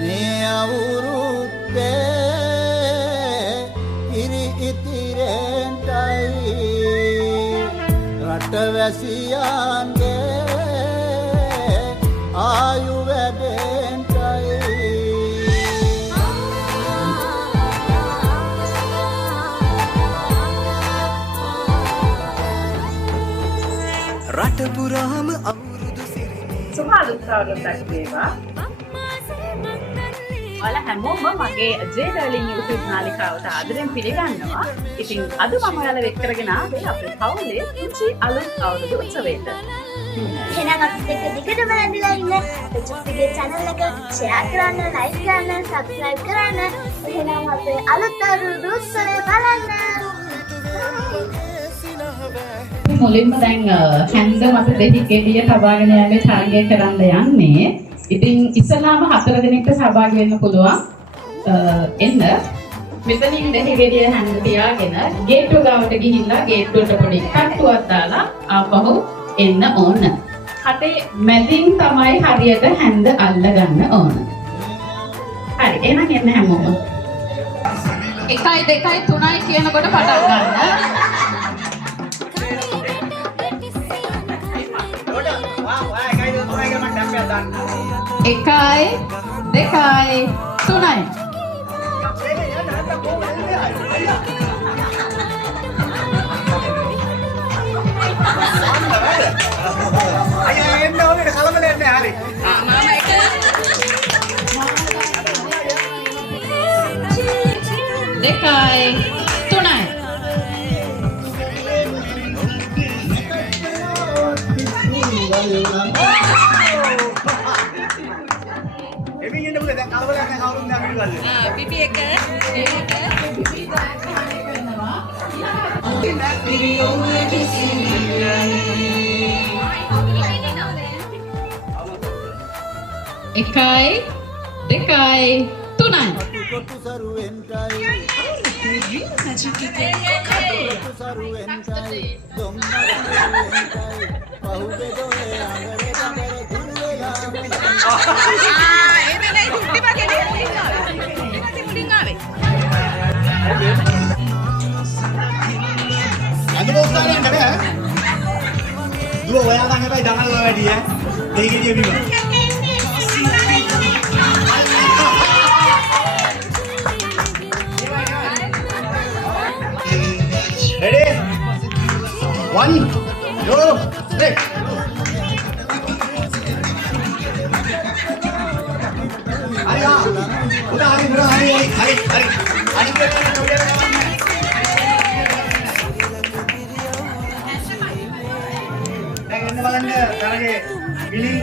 මේ අවුරුද්දේ ඉරි ඉතිරෙන්ටයි රටවැසියන්ගේ ආයු වැඩෙන්ටයි රට පුරාම අවුරුදු සිරිනේ සුබ අලුත් වේවා. ඔයාලා හැමෝම මගේ ජේ ඩර්ලින් YouTube නාලිකාවට ආදරෙන් පිළිගන්නවා. ඉතින් අද මම ඔයාලා වෙත් කරගෙන ආවේ අපේ පවුලේ පුංචි අලුත් අවුරුදු උත්සවයට. එහෙනම් අපිත් එක්ක දිගටම රැඳිලා ඉන්න අපේ චුට්ටිගේ channel එක share කරන්න, like කරන්න, subscribe කරන්න. එහෙනම් අපේ අලුත් අවුරුදු උත්සවය බලන්න. මුලින්ම දැන් හැන්ද මත දෙහිගෙඩිය තබාගෙන යන්නේ තරගය කරන්න යන්නේ. ඉතින් ඉස්සලාම 4 දෙනෙක්ට සහභාගී වෙන්න පුළුවන්. එන්න මෙතනින් දෙහිගෙඩිය හැන්ද තියාගෙන ගේට්ටුව ගාවට ගිහිල්ලා ගේට්ටුවට පොඩි කට්ටුවක් දාලා ආපහු එන්න ඕන. කටේ මැදින් තමයි හරියට හැන්ද අල්ල ගන්න ඕන. හරි එහෙනම් එන්න හැමෝම. 1 2 3 කියනකොට පටන් ගන්න. එකයි දෙකයි තුනයි දෙකයි තුනයි පිපි එක එකයි දෙකයි තුනයි කොටු සරුවෙන්ටයි සරුවෙන්ටයි දුම්මරුවෙන්ටයි පහුවේ දොරේ අඟරේ කමරේ කුරුවෙලා එමෙයි කුටි වගේ දෙයක් ආවේ. ඒකත් මුලින් ආවේ. අද මොස්තාරයන්ට බෑ. දුව ඔයා ගන්න හැබැයි දඟලව වැඩි ඈ. දෙහිගෙඩිය බිම. Ready? 1, 2, 3. Ayo. Udah hari. බලන්න තරගේ විලි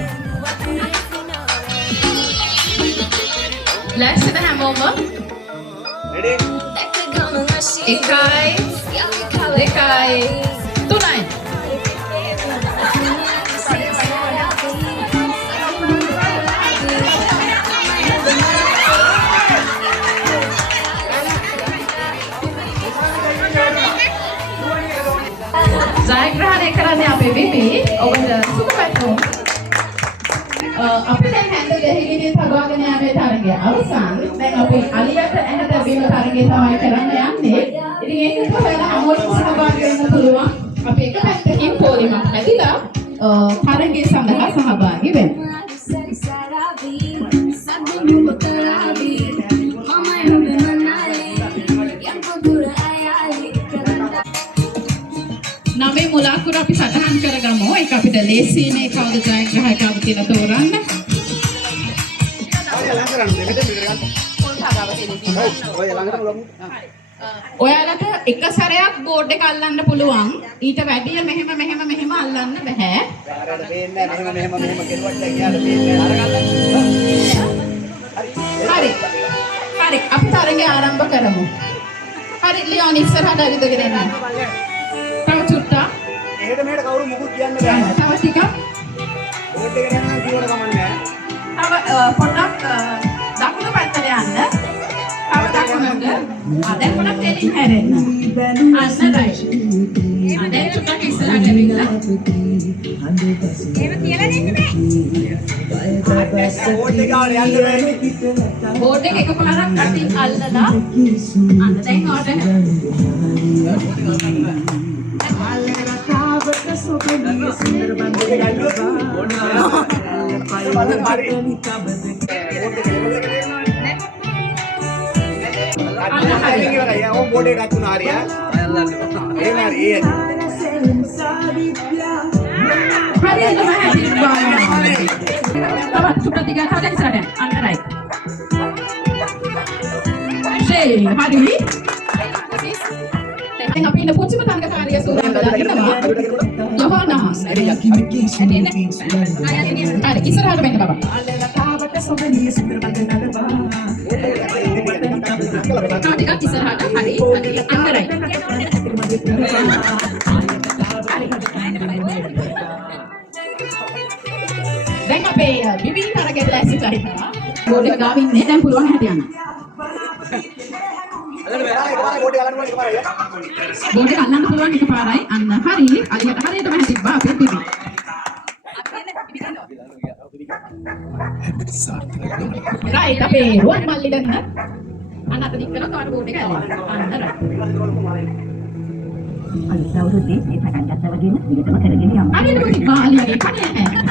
ලෑස්තිද හැමෝම? රෙඩි එකයි දෙකයි තුනයි ජයග්‍රහණය කරන්නේ අපේ විපි ඔබට සුබ පැතුම්. අපි දැන් හැන්ද දෙහිගෙඩිය තබාගෙන යන්නේ තරගය අවසන්. දැන් අපි අලියට ඇහැ තැබීම තරගය තමයි කරන්න යන්නේ. ඉතින් ඒකට ඔයාලා හැමෝටම සහභාගී වෙන්න පුළුවන්. අපි එක පැත්තකින් පොලිමක් හැදිලා තරගය සඳහා සහභාගී වෙන්න. නමේ මුලාකුර අපි සටහන් කරගමු. ඒක අපිට ලේසියිනේ කවුද ජයග්‍රාහකව කියලා තෝරන්න. ඔයාලට එක සැරයක් බෝඩ් එක අල්ලන්න පුළුවන්. ඊට වැඩිය මෙහෙම අල්ලන්න බෑ. හරි. අපි තරගය ආරම්භ කරමු. හරි ලියෝන් ඉස්සරහට ඇවිදගෙන එන්න. තව චුට්ටක්. එහෙට මෙහෙට කවුරු මුකුත් කියන්න බෑ. තව ටිකක්. බෝඩ් එකට යනවා නම් කිව්වට කමක් නෑ. තව පොඩ්ඩක් දකුණු පැත්තට යන්න. තව දකුණට. දැන් පොඩ්ඩක් දෙලින් හැරෙන්න. අන්න right. දැන් චුට්ටක් ඉස්සරහට ඇවිල්ලා ඒව කියලා දෙන්න බෑ. ඕට් එක ගාන යන්න වෙන්නේ. බෝඩ් එක එකපාරක් අතින් අල්ලලා අන්න දැන් ඕඩර් බෝඩ් එක රැකුණා හරිය. එහෙම හරි ඒ හරියට මම හිතනවා. තවත් චුට්ටක් දිගට හදලා ඉස්සරහට අන්න රයිට්. හරි. දැන් අපි ඉන්න පුංචිම තරගකාරිය සූදානම් ඉන්නවා. යවනා. හරි ඉස්සරහට වෙන්න බබා. ටිකක් ඉස්සරහට හරි අන්න රයිට්. දැන් අපේ බිබී තරගෙට ලැස්තිලා ඉන්නවා. බෝඩ් එක ගාව ඉන්නේ දැන් පුළුවන් හැට යන්න. බෝඩ් එක අල්ලන්න පුළුවන් එකපාරයි. අන්න හරි. අලියට හරියටම හැදිබ්බා අපේ බිබී. රයිට් අපේ රුවන් මල්ලි දැන් අන්න අත දික් කරලා කාට බෝඩ් එක ඇල්ලුවා. අන්න රයිට්. අලුත් අවුරුද්දේ මේ පටන් ගත්තා වගේම විගතම කරගෙන යමු. අනිත් පුංචි මාළියාගේ කණේ නැහැ.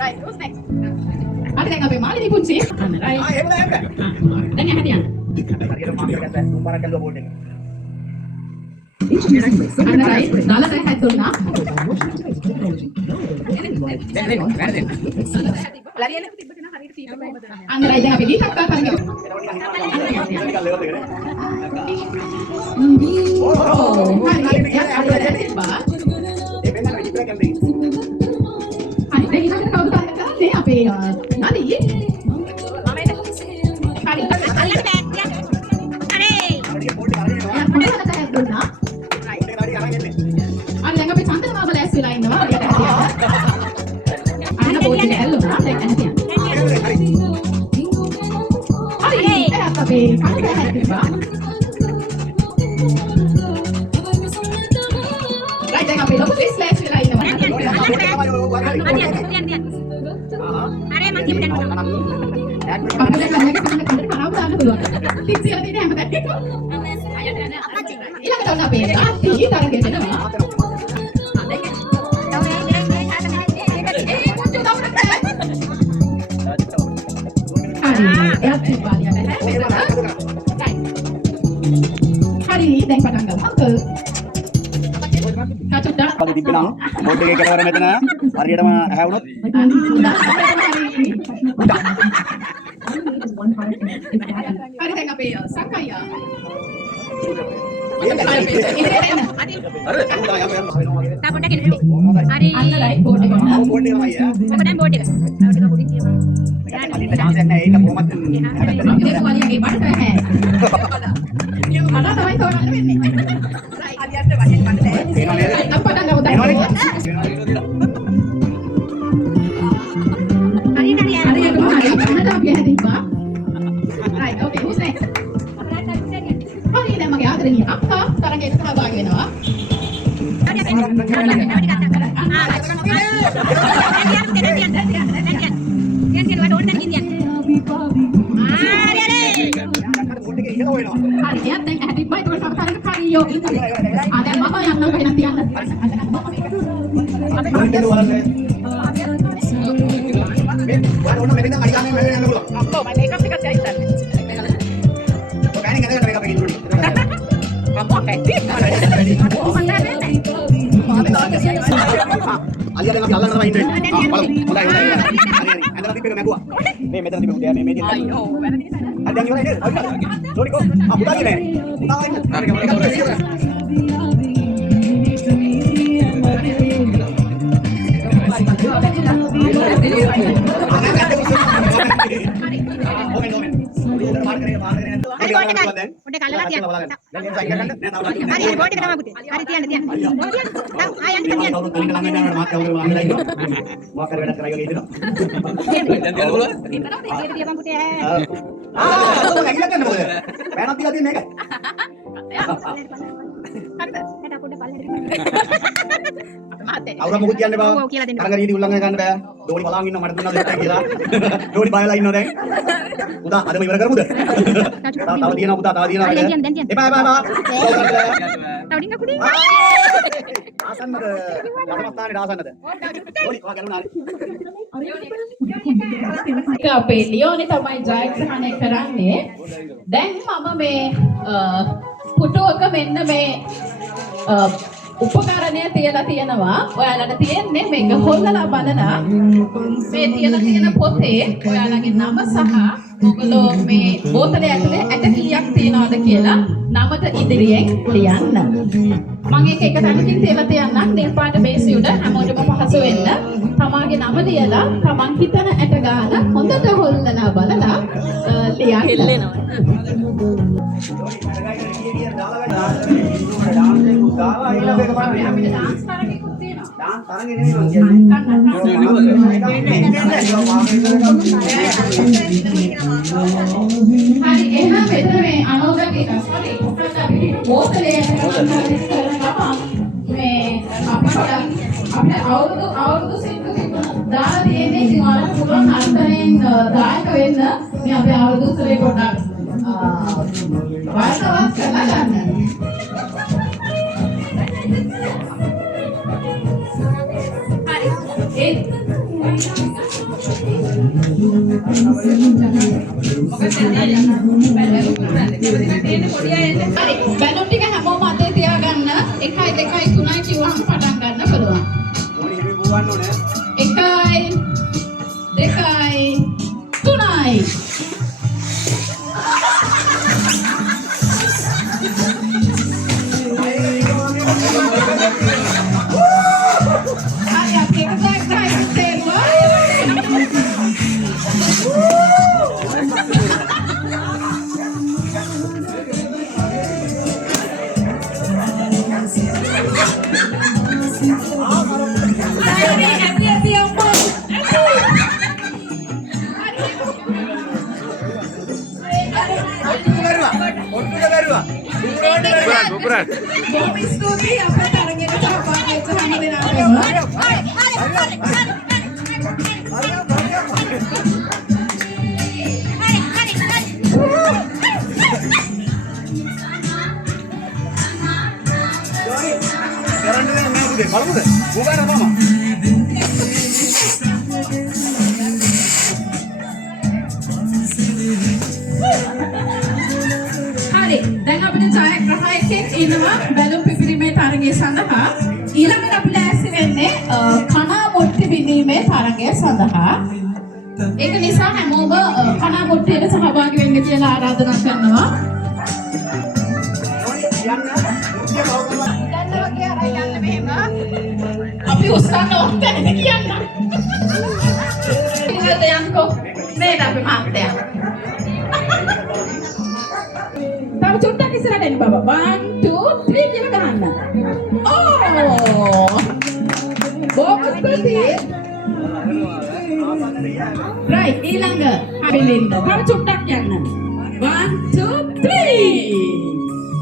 Right who's next? අපි දැන් අපේ මාළිනී පුංචි. අන්න රයිට්. එහෙම නෑ. දැන් එහාට යන්න. හරියට මාක් එකක් දැන් තුන් පාරක් කළා බෝඩ් එක. අන්න රයිට්. දාලා දැන් හැදුණා. අන්න රයිට් දැන් අපි ගීතක් තා කරගෙන. අපේ නදී හරි අල්ලන්න බෑ. අනේ. දුන්නා අන්න දැන් අපි චන්දන මාව ලෑස්ති වෙලා ඉන්නවා හරියට හරියට අන්න බෝඩ් එක ඇල්ලුණා දැන් එන්න තියන්න හරි එයාත් අපේ කන්ද හැදිපා රයිට් දැන් අපි ලොකු ෆිස් ලෑස්ති වෙලා ඉන්නවා අනේ මං කියපු දැන් අපිට කන්නක කරාව දාන්න පුළුවන් ටිප්ස් එකක් දෙන්න හැමදාම ඊළඟට ඔන්න අපේ තාත්ති තරගෙට එනවා එයාත් පාලියට හරි දැන් පටන් ගමු අංකල් කටුට්ටා අපි තිබ්බනම් බෝඩ් එකේ කෙලවර මෙතන හරියටම ඇහැවුනොත් හරි දැන් අපේ සංකයියා තා පොඩ්ඩක් එන්න. හරි. අන්න රයිට් බෝඩ් එක ගන්න බෝඩ් එක තමයි ඈ. ඔබ දැන් බෝඩ් එක. තව ටික උඩින් තියමු. අලිට chance එකක් නැහැ ඒක කොහොමද ඒක වලියගේ බඩට හැ ඒක මට තමයි තෝරන්න වෙන්නේ අලියට වශයෙන් බඩට හැ එනවා නේද අපි පටන් ගමු දැන් හරි නෑ. හරියට මොනවද අපි හැදිපා right okay who's next හරි දැන් මගේ ආදරණීය අක්කා තරගයට සහභාගී වෙනවා බෝඩ් එකේ ඉහළ වෙනවා හරි එයාත් දැන් හැදිපා ඒක තමයි තරග කාරියෝ ඉන්නේ දැන් මම යන්නම් වෙන තියන්න බෝඩ් එක වලට මේ වරොන්න මෙතන අඩි ගන්න වෙන යන්න පුළුවන් අම්මෝ මම මේකප් එකක් ඇයිද ඔය ගෑණි ගඳ ගන්න මේකප් එකකින් උඩින් අම්මෝ පැටි අලියට අපි අල්ලන්න තමයි ඉන්නේ බලමු හොඳයි හරි ඇඳලා තිබ්බේක මැකුවා මේ මෙතන තිබ්බේ උදේ මේ තියෙන අයියෝ වැරදි හරි දැන් ඉවරයි නේද සෝරිකෝ පුතාගේ නෑ පුතා එන්න හරි පොඩ්ඩක් අල්ලලා තියන්න. හරි හරි බෝඩ් එක තමයි පුතේ. හරි තියන්න තියන්න. ආයන්න තියන්න. ඒක තියපන් පුතේ. හෙට පොඩ්ඩක් පල්ලෙට. මහත්තයා. අවුරුදු මොකුත් කියන්න ඔව් බෑ. ඔව් කියලා දෙන්න. තරඟ රීති උල්ලංඝනය කරන්න බෑ. ඩෝනි බලාගෙන ඉන්නවා මට දුන්නා දෙන්න කියලා. ඩෝනි බයලා ඉන්නවා දැන්. පුතා අදම ඉවර කරමුද? තව තියෙනවා පුතා තව තියෙනවා. දැන් තියන්න. එපා එපා. තව ඩිංග කුඩි. ආසන්නද? යටමස්ථානේ ආසන්නද? ඩෝනි ඔයා ගලුණා. අපේ ලියෝනි තමයි ජයග්‍රහණය කරන්නේ. දැන් මම මේ පුටුවක මෙන්න මේ උපකරණය තියලා තියෙනවා. ඔයාලට තියෙන්නේ මේක හොල්ලලා බලලා මේ තියලා තියෙන පොතේ ඔයාලගේ නම සහ ඔයගොල්ලෝ මේ බෝතලේ ඇතුලේ ඇට කීයක් තියනවද කියලා නමට ඉදිරියෙන් ලියන්න. මම ඒක එක තැනකින් තියලා තියන්නම් නිල් පාට බේස් උඩ හැමෝටම පහසු වෙන්න. තමාගේ නම ලියලා තමන් හිතන ඇට ගාන හොඳට හොල්ලලා බලලා ලියන්න. හෙල්ලෙනවා. අපිට ඩාන්ස් තරගයක්ත් තියෙනවා. ඩාන්ස් තරඟේ නෙමෙයි මං කියන්නේ. හරි එහෙනම් මෙතන මේ අනෝගගේ සෝරි මොකක්ද අපි බෝතලේ මේ අපිට අවුරුදු සින්දු දාලා තියෙන්නේ ඉතින් ඔයාලට පුළුවන් අන්තරයෙන් දායක වෙන්න මේ අපේ අවුරුදු උත්සවයේ පොඩ්ඩක් වාර්තාවක් කරලා ගන්න. බැලුම් ටික හැමෝම අතේ තියාගන්න. 1 2 3 කිව්වම පටන් ගන්න පුළුවන්. 1 2 3යි. බොහොම ස්තුතියි අපට අරගෙන සහභාගී වෙච්ච හැම දෙනාටම. හරි දැන් අපිට ජයග්‍රහණයෙක් ඉන්නවා බැලුම් පිපිරීමේ තරගය සඳහා. ඊළඟට අපි ලෑස්ති වෙන්නේ කණා මුට්ටි බිඳීමේ තරගය සඳහා. ඒක නිසා හැමෝම කණා මුට්ටියට සහභාගී වෙන්න කියලා ආරාධනා කරනවා. අපි උස්සන්න ඕනේ නැද්ද කියන්න. ඉන්නද යන්කෝ මේ අපි මාත්‍යා. තව චුට්ටක් ඉස්සරහට එන්න බබා. 1 2 3 කියලා ගහන්න. ඕ! බොහොම ස්තුතියි. right ඊළඟ හරිලින්ද. තව චුට්ටක් යන්න. 1 2 3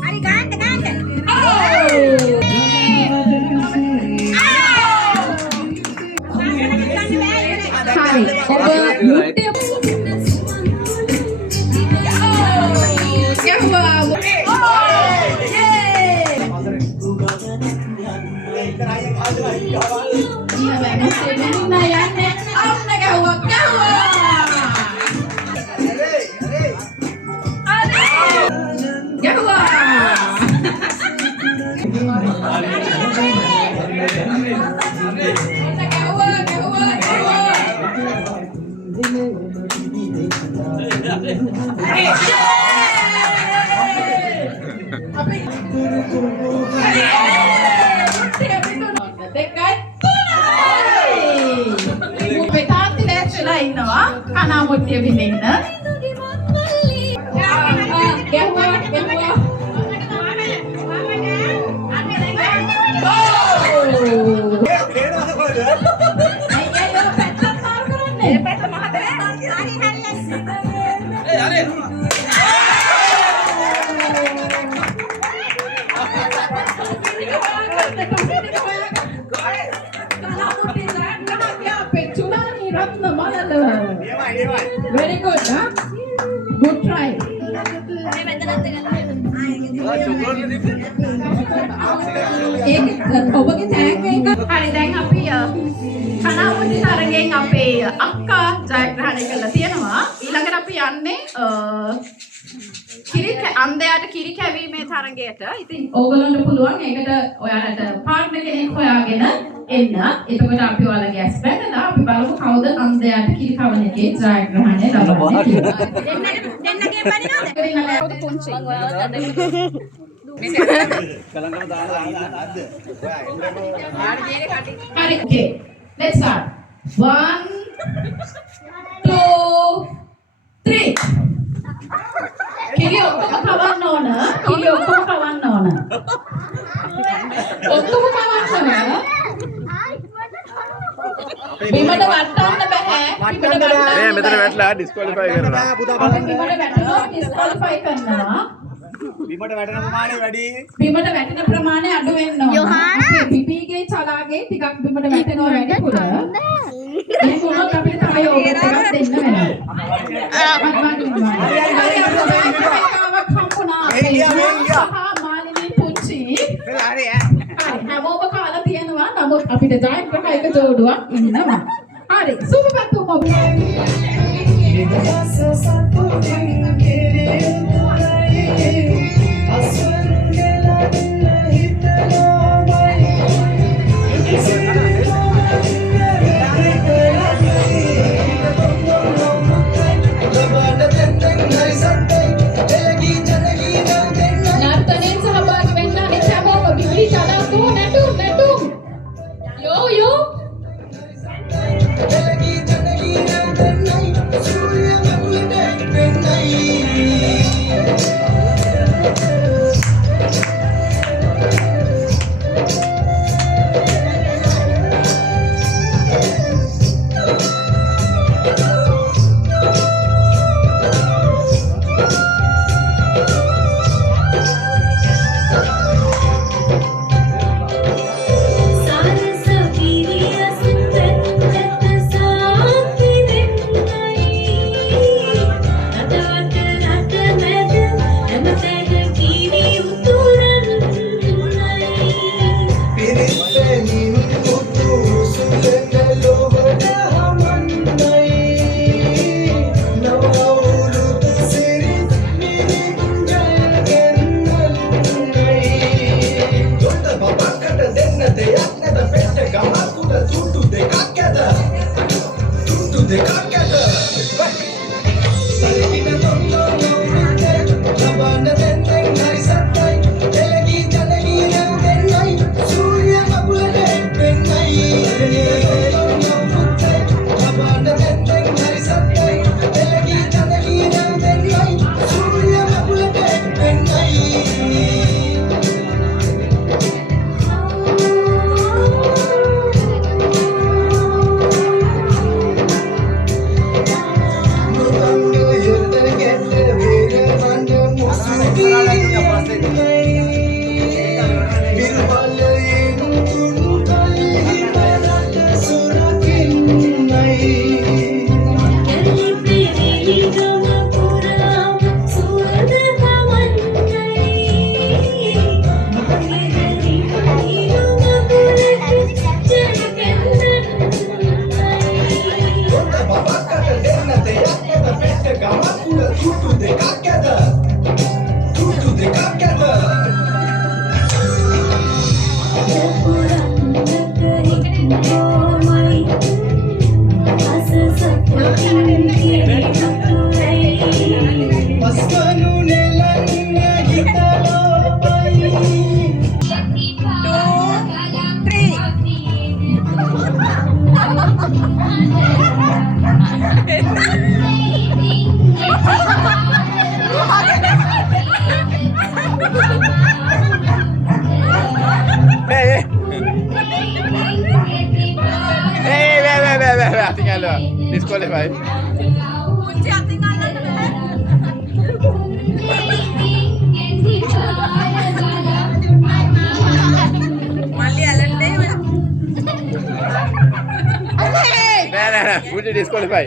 හරි ගන්න. හරි ඔබ මුට්ටිය කනා මුට්ටිය විඳින්න. Very good, huh? Good try. ඔබගේ තෑග්ග එක හරි දැන් අපි කනාවුන්ති තරගෙන් අපේ අක්කා ජයග්‍රහණය කරලා තියෙනවා. ඊළඟට අපි යන්නේ අන්දයාට කිරි කැවීමේ තරගයට. ඉතින් ඕගලන්ට පුළුවන් ඒකට ඔයාලට පාර්ට්නර් කෙනෙක් හොයාගෙන එන්න. එතකොට අපි ඔයාලගේ ඇස් බැඳලා අපි බලමු කවුද අන්දයාට කිරි කවන එකේ ජයග්‍රහණය ලබන්නේ කියලා. දෙන්නගේ බණිනවද? කවුද පුංචි? හරි okay. Let's start. 1 2 3. කිරි ඔක්කොම කවන්න ඕන. කිරි ඔක්කොම කවන්න ඕන. ඔක්කොම කවන්න ඕන. බිමට වටන්න බෑ. බිමට වටන්න. මෙතන වැටලා ඩිස්ක්වොලිෆයි කරනවා. අපි බිමට වැටුණොත් ඩිස්ක්වොලිෆයි කරනවා. බිමට වැටෙන ප්‍රමාණය වැඩි. බිමට වැටෙන ප්‍රමාණය අඩු වෙන්න ඕන. අපේ පිපිගේ චලාගේ ටිකක් බිමට වැටෙනවා වැඩිපුර. ඒක උනොත් අපිට තමයි ඕක එකක් දෙන්න වෙනවා. මාලිනී පුංචි. හැමෝම කාලා තියෙනවා. නමුත් අපිට ජයග්‍රහයක ජෝඩුවක් ඉන්නවා. හරි. සුබපැතුම් ඔබ. නර්තනයෙන් සහභාගී වෙන්න අනිත් හැමෝම බිලි චලාකෝ නැටුම් නැටුම්. යෝ යෝ. Disqualify. Nah, disqualify.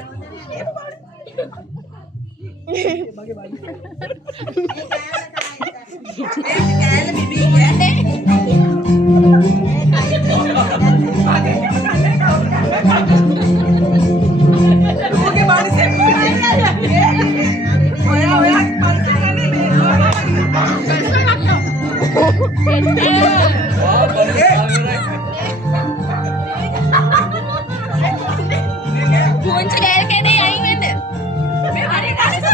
පුංචි ඩේල් කෙනේ අයින් වෙන්න. මේ හරි කනස.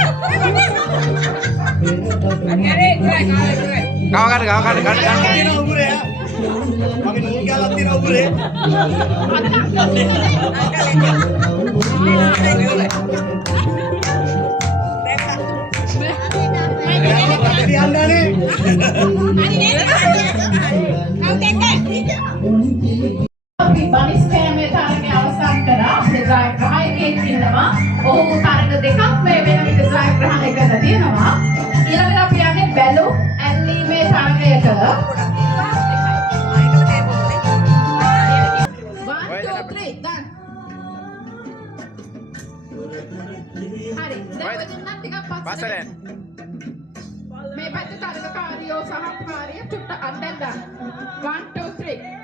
තියෙන උගුරේ මගේ නූල් ගාලක් තියෙන උගුරේ අපි බනිස් කෑමේ තරගේ අවසන් කරා. අපේ ජයග්‍රහණයෙක් ඉන්නවා. ඔහු තරග දෙකක් මේ වෙන විට ජයග්‍රහණය කරලා තියෙනවා. ඊළඟට අපි යන්නේ බැලු ඇල්ලීමේ තරගයට. 1 2 3 done. හරි. දැන් ඔතන ටිකක් පස්සට. මේ පැත්තේ තරගකාරියෝ සහ කාරිය චුට්ට අන්දෙන් දාන්න. 1 2 3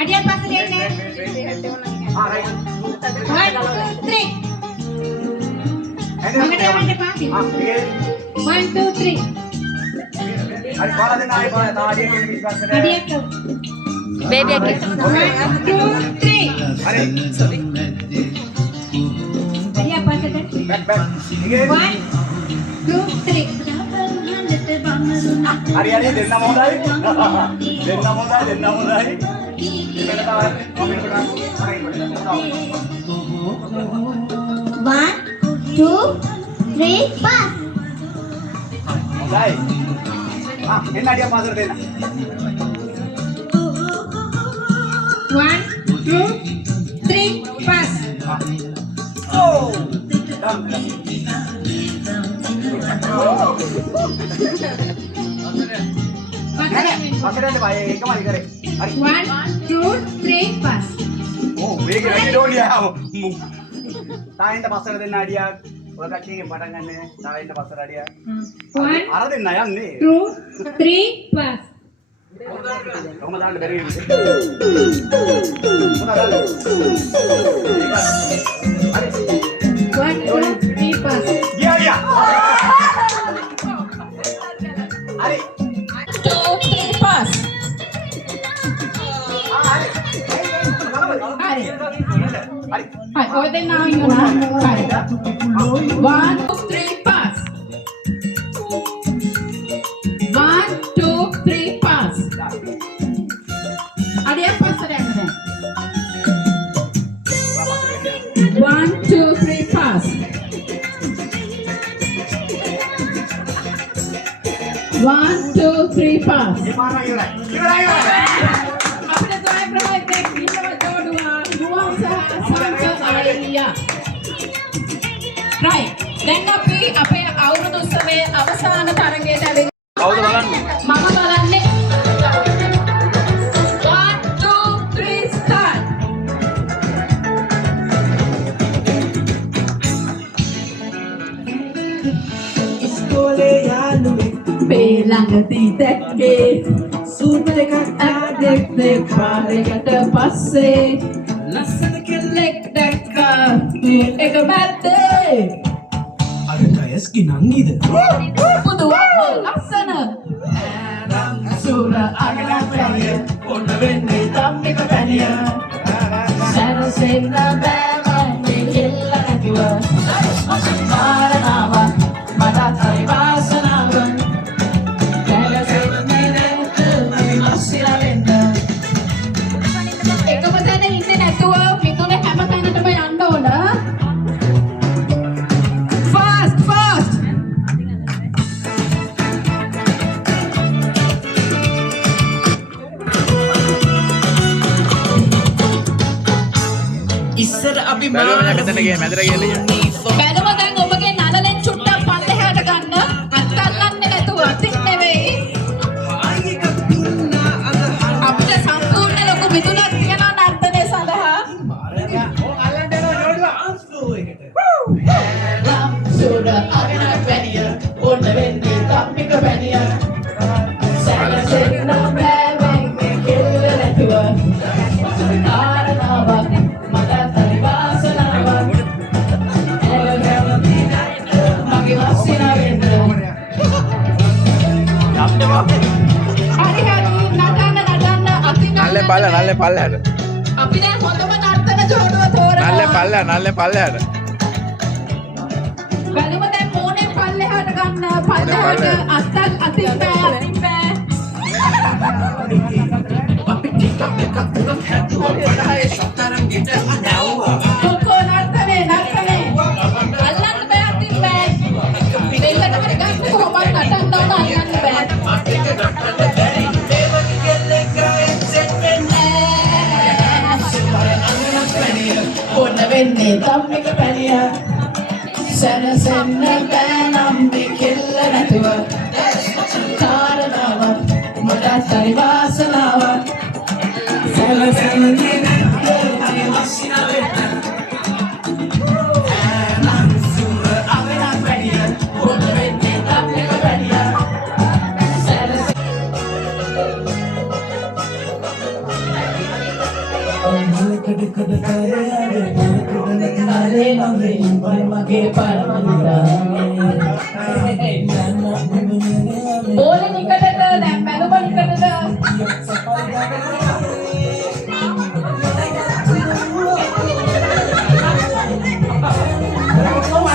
අඩියක් පස්සේ දෙන්නේ. 1 2 3. මගට යන්න පාපි. 1 2 3. හරි පාලා දෙන්න ආයේ පාලා තාඩිය කියන විශ්වාසයට අඩියක්. බේබි එකේ. 1 2 3. හරි සෝරි. අඩියක් පස්සේ බැක් බැක් ඉගේ 1 2 3. හරි හරි දෙන්නම හොඳයි දෙන්නම හොඳයි ඉතින් තමයි කමෙන්ට් කරන්න හරි 1 2 3 pass. හොඳයි එන්න අඩිය පාසට දෙන්න 1 2 3 pass. ඕ done පස්සට යන්න බය එකමයි කරේ හරි 1 2 3 pass. ඕ මේක වැඩි ඩෝලියා තායින්ට පස්සට දෙන්න අඩියක් ඔය කට්ටියගෙන් පටන් ගන්න තායින්ට පස්සට අඩියක් 1 අර දෙන්න යන්නේ 2 3 pass. කොහොමද දාන්න බැරි වෙන්නේ මොනවද හරි 1 2 3 pass. ගියා ගියා හරි 2 3 pass. හරි Hi, over there now you know. Hi. 1 2 3 pass. 1 2 3 pass. Adiya pass then. 1 2 3 pass. 1 2 3 pass. ඉමාන ඉවරයි අපේ ජයග්‍රහණයක් ඉන්නවා ජෝඩුවා ගුවන් සහ සංක අයියා. right දැන් අපි අපේ අවුරුදු උත්සවයේ අවසාන තරගයට ඇවිත් කවුද බලන්නේ? මම බලන්නේ 1 2 3 start. ඉස්කෝලේ යාළුවෙක් මේ ළඟදී දැක්කේ සූට් එකක් ඇඩෙක් දෙකාරයකට පස්සේ ලස්සන කෙල්ලෙක් දැක්කා ඒක මැද්දේ අර ටයස් ගිනන්නේද පුදුවා ලස්සන සුර අගනපැනිය ඔන්න වෙන්නේ තම්මික පැනිය සැරසෙන්න බෑමන්නේ කෙල්ල නැතුව මාරනාව මටත් හරි වාසනාව සැරසෙන්නේ නැතුව මස්සිලා වෙන්න එකම තැන ඉන්නේ නැතුව මිතුනේ හැම තැනටම යන්න ඕන බැලුවා මම මෙතන ගියේ මැදට ගිහලා බැලුව දැන් ඔබගේ නලලෙන් චුට්ටක් පල්ලෙහාට ගන්න. අත් අල්ලන්නේ නැතුව අතින් නෙවෙයි. අපිට සම්පූර්ණ ලොකු මිදුලක් තියෙනවා නර්තනය සඳහා. සුර අගනක් වැනිය ඔන්න වෙන්නේ කම්මික වැනිය. සැලසෙන්න බෑ වෙන්නේ කෙල්ල නැතුව. කාරණාවක් මට හරි වාසනාවක්. මගේ වස්සිනා වෙන්න. හරි නටන්න අතින් නල්ලේ පල්ලයට අපි දැන් හොඳම නර්තන ජෝඩුව තෝරනවා. නල්ලේ පල්ලයට බැලුම දැන් මෝනේ පල්ලෙහාට ගන්න. පල්ලෙහාට අතින් බෑ. කොකෝ නර්තනේ අල්ලන්න බෑ අතින් බෑ. දෙල්ලට හරි ගන්න කොහොමද නටන්න ඕන අල්ලන්න බෑ. ඔන්න වෙන්නේ කම්මික පැනිය. සැනසෙන්න බෑ නම් මේ කෙල්ල නැතුව. කාරණාවක් මට හරි වාසනාවක්. සැනසෙන්නේ නැතුව මගේ වස්සිනා වෙන්න. සුර අගනක් පැනිය ඔන්න වෙන්නේ කම්මික පැනිය. මගේ ඕනේ නිකටට දැන් බැලුම නිකටට ඔක්කොම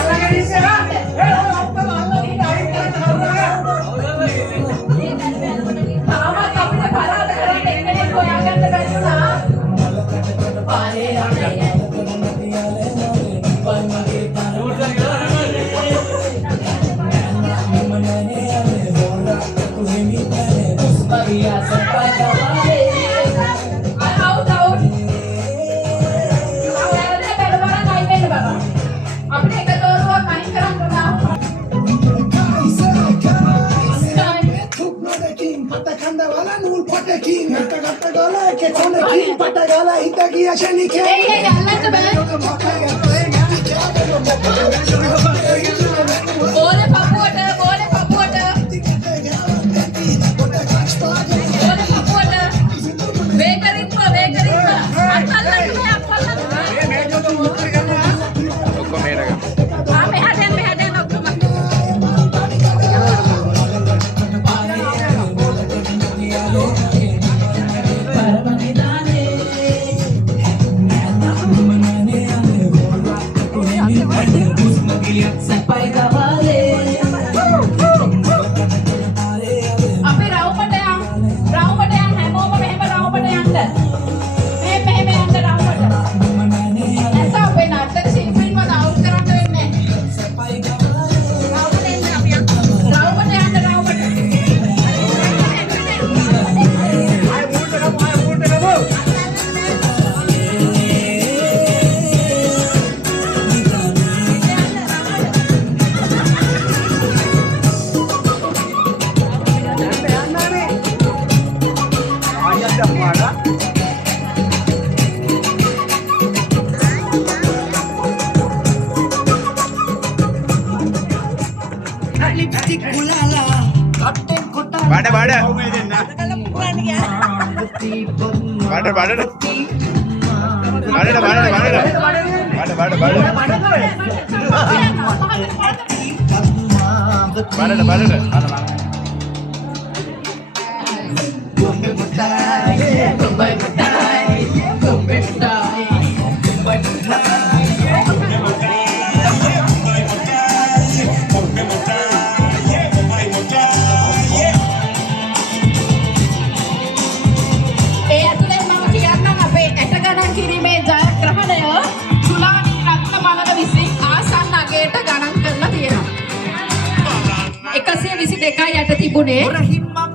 මේකට තිබුණේ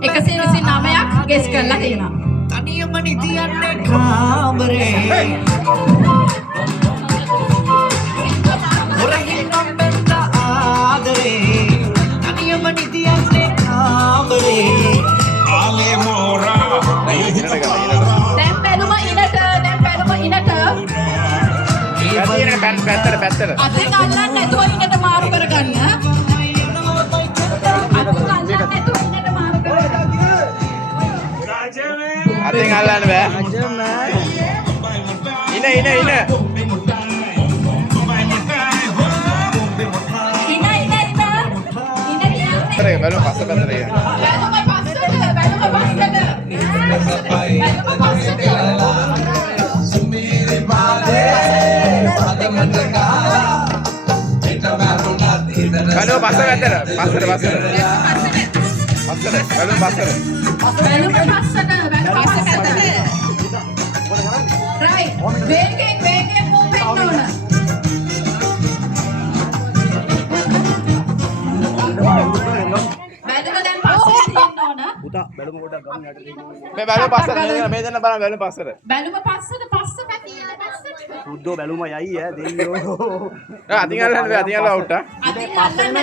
129ක් ගෙස් කරලා තියෙනවා. තනියම නිදියන්නේ කාමරේ හොරහින් නොම්බෙන්ද ආදරේ තනියම නිදියන්නේ කාමරේ ආලේ මෝරා දැන් බැලුම ඉනට පැත්තට. අතෙන් අල්ලන්න නැතුව ඉනට මාරු කරගන්න. අතෙන් අල්ලන්න බෑ. ඉන. බැලුම පස්ස පැත්තට ගියා. බැලුම පස්ස පැත්තට. පස්සට. බැලුම පස්සට. Right. Waiting movement on. පුතා බැලුම පොඩ්ඩක් ගමු යට දෙන්න. මේ බැලුම පස්සට මේ දෙන්න බලන්න බැලුම පස්සට. බැලුම පස්සට සුද්දෝ බැලුම යයි ඈ දෙයියෝ. අතින් අල්ලන්න බෑ අතින් අල්ලලා අවුට් ආ. අතින් අල්ලන්න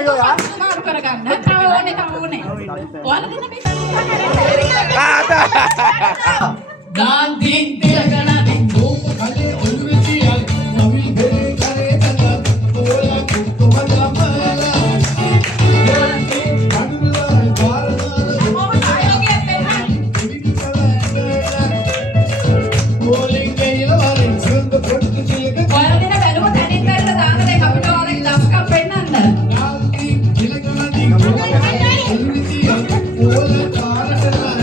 මාරු කරගන්න. තව ඕනේ. ඔයාලා දෙන්න මේ ගාන්ධීන් තිලකනදී රූප කලේ ඔළුවේ නවිල් බෙරේ කරේ තන ඕලා කුතුහලමලා ගාන්ධීන් අනුරාල් පාරදාන ඕලින් ගේලා වරින් සුන්ද පොට්ටු තිලක ඔයාලා දෙන්න බැලුම තැනින් තැනට දාන දෙක අපිට ඔයාලගේ දස්කම් පෙන්නන්න. ගාන්ධීන් තිලකනදී රූප කලේ ඔළුවේ ඕලා පාරදාන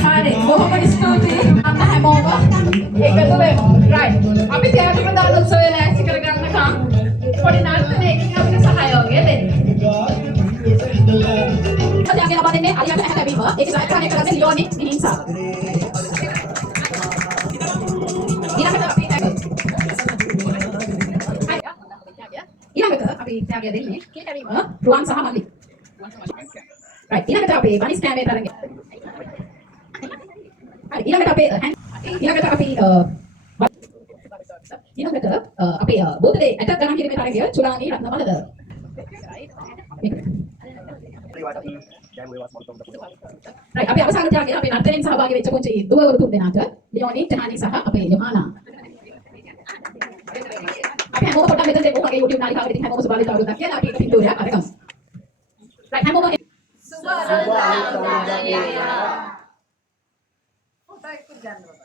හරි බොහොම ස්තුතියි අන්න හැමෝම එකතු වෙමු right අපි ත්‍යාග ප්‍රදාන උත්සවය ලෑස්ති කරගන්නකම් පොඩි නාට්‍යයකින් අපිට සහයෝගය දෙන්න. ත්‍යාගය ලබා දෙන්නේ අලියට ඇහැ ලැබීම ඒක සාකච්ඡා කරන්නේ ලියෝනි මිහින්සා. ඊළඟට අපි ත්‍යාගය දෙන්නේ කී ලැබීම රුවන් සහ මල්ලි. right ඊළඟට අපි වනිස් කැමේ තරඟය ඊළඟට අපි බුද්ධදේ ඇටක් ගණන් කිරීමේ තරගය චුලානි රත්නමලද. right අපි අවසාන ත්‍යාගයේ අපේ නර්තනයෙන් සහභාගී වෙච්ච පුංචි දුවවරු තුන් දෙනාට ලියෝනි ටහානි සහ අපේ යමානා අපි හැමෝම පොඩ්ඩක් මෙතන දෙමු මගේ YouTube නාලිකාවට ඉතින් හැමෝම සුබාවිත අවුරුද්දක් කියලා අපි එක පින්තූරයක් අරගමු. right හැමෝම සුබ අවුරුද්දක්.